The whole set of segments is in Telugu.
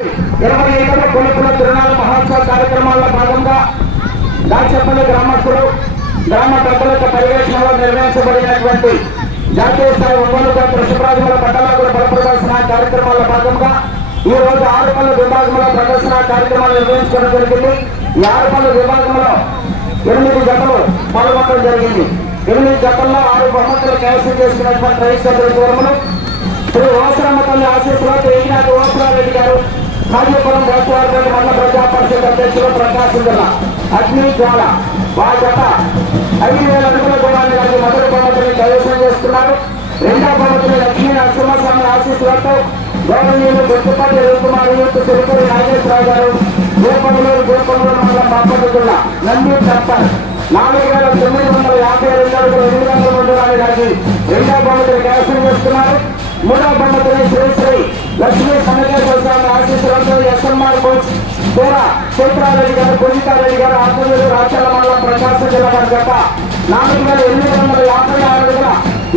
ఇరవై ఐదవ కొనుక్కుల తిరునాళ్ళ మహోత్సవ కార్యక్రమాల్లో భాగంగా దాచపల్లి గ్రామస్తులు గ్రామ పెద్దలకు పర్యవేక్షణలో నిర్వహించబడినటువంటి జాతీయ స్థాయి ఒంగోలు కృష్ణరాజుల పట్టణాకుల బల ప్రదర్శన కార్యక్రమాల్లో భాగంగా ఈ రోజు ఆరుపల్లి విభాగంలో ప్రదర్శన కార్యక్రమాలు నిర్వహించుకోవడం జరిగింది. ఈ ఆరుపల్లి విభాగంలో ఎనిమిది జతలు పాల్గొనడం జరిగింది. ఎనిమిది జతల్లో ఆరు బహుమతులు కైవసం చేసుకున్నటువంటి రైతు సభ్యుల శ్రీ వాసరమ్మ తల్లి ఆశీస్సులో ఏగినాటి వాసరారెడ్డి గారు కాజీపురం గోపాలపల్లి మండల ప్రజా పరిషత్ అధ్యక్షులు ప్రకాశం జిల్లా అగ్ని జ్వాల వారి జత ఐదు వేల అడుగుల దూరాన్ని కలిగి మొదటి బహుమతిని కైవసం చేస్తున్నారు. రెండవ బహుమతిని లక్ష్మీ నరసింహస్వామి ఆశీస్సులతో గౌరవనీయులు గుర్తుపల్లి రవికుమార్ యూత్ సిరిపూరి నాగేశ్వరరావు గారు గోపములూరు గోపములూరు మండలం బాపట్ల జిల్లా నంది సర్పంచ్ నాలుగు వేల తొమ్మిది వందల యాభై రెండు అడుగులు ఎనిమిది వందల రెండు రాని కలిగి రెండవ బహుమతిని కైవసం చేస్తున్నారు. మూడవ బహుమతిని శ్రీ సూత్రారెడ్డి గారు పూజితారెడ్డి గారు ఆత్మీయులు రాచల మండలం ప్రకాశం జిల్లా వారి జత నాలుగు వేల ఎనిమిది వందల యాభై ఆరు అడుగుల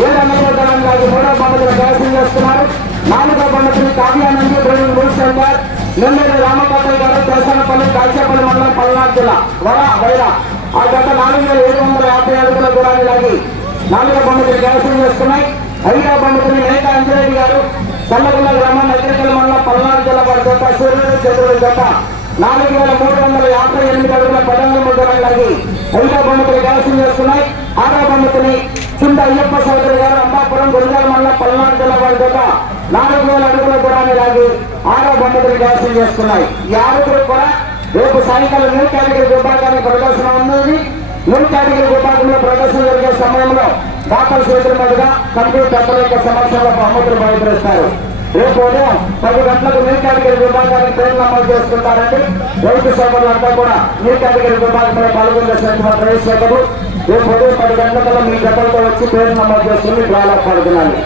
ఏడు వందల దళం లాగి మూడవ బహుమతిని కైవసం చేసుకున్నారు నాలుగవ బహుమతిని కావ్యానంది బ్రహ్మ భూషణ్ గారు నెల్లూరు రామపాత్ర గారు దేశానపల్లి కాల్చేపల్లి మండలం పల్నాడు జిల్లా వర వైరా. ఆ గత నాలుగు వేల ఏడు వందల యాభై అడుగుల దూరాన్ని లాగి నాలుగో బహుమతిని దర్శనం చేస్తున్నాయి. ఐదవ బహుమతిని మేక అంజిరెడ్డి గారు సల్లగుల్ల గ్రామం నగరికల మండలం పల్నాడు జిల్లా వారి జత సూర్యుడు చంద్రుడి జత నాలుగు వేల మూడు వందల యాభై ఎనిమిది అడుగుల పదకొండు దూరం లాగి ఐదవ బహుమతిని కైవసం చేసుకున్నాయి ఆరో బహుమతిని చింత అయ్యప్ప సోదరి గారు అంబాపురం గురుగాల మండలం పల్నాడు జిల్లా వారి నాలుగు వేల అడుగుల కూడా లాగి ఆరో బహుమతిని కైవసం చేసుకున్నాయి ఈ ఆరుగురు కూడా రేపు సాయంకాలం న్యూ కేటగిరీ విభాగానికి ప్రదర్శన ఉన్నది. న్యూ కేటగిరీ విభాగంలో ప్రదర్శన జరిగే సమయంలో డాక్టర్ చేతుల మీదుగా కంప్యూటర్ యొక్క సమక్షంలో బహుమతులు బయటపరుస్తారు రేపు ఉదయం పది గంటలకు న్యూ కేటగిరీ విభాగానికి పేరు నమోదు చేసుకుంటారండి. రైతు సోదరులంతా కూడా న్యూ కేటగిరీ విభాగంలో పాల్గొనేసినటువంటి రైతు రేపు ఉదయం పది గంటల మీ జతలతో వచ్చి పేరు నమోదు చేసుకుని డ్రాలో పాల్గొనాలి.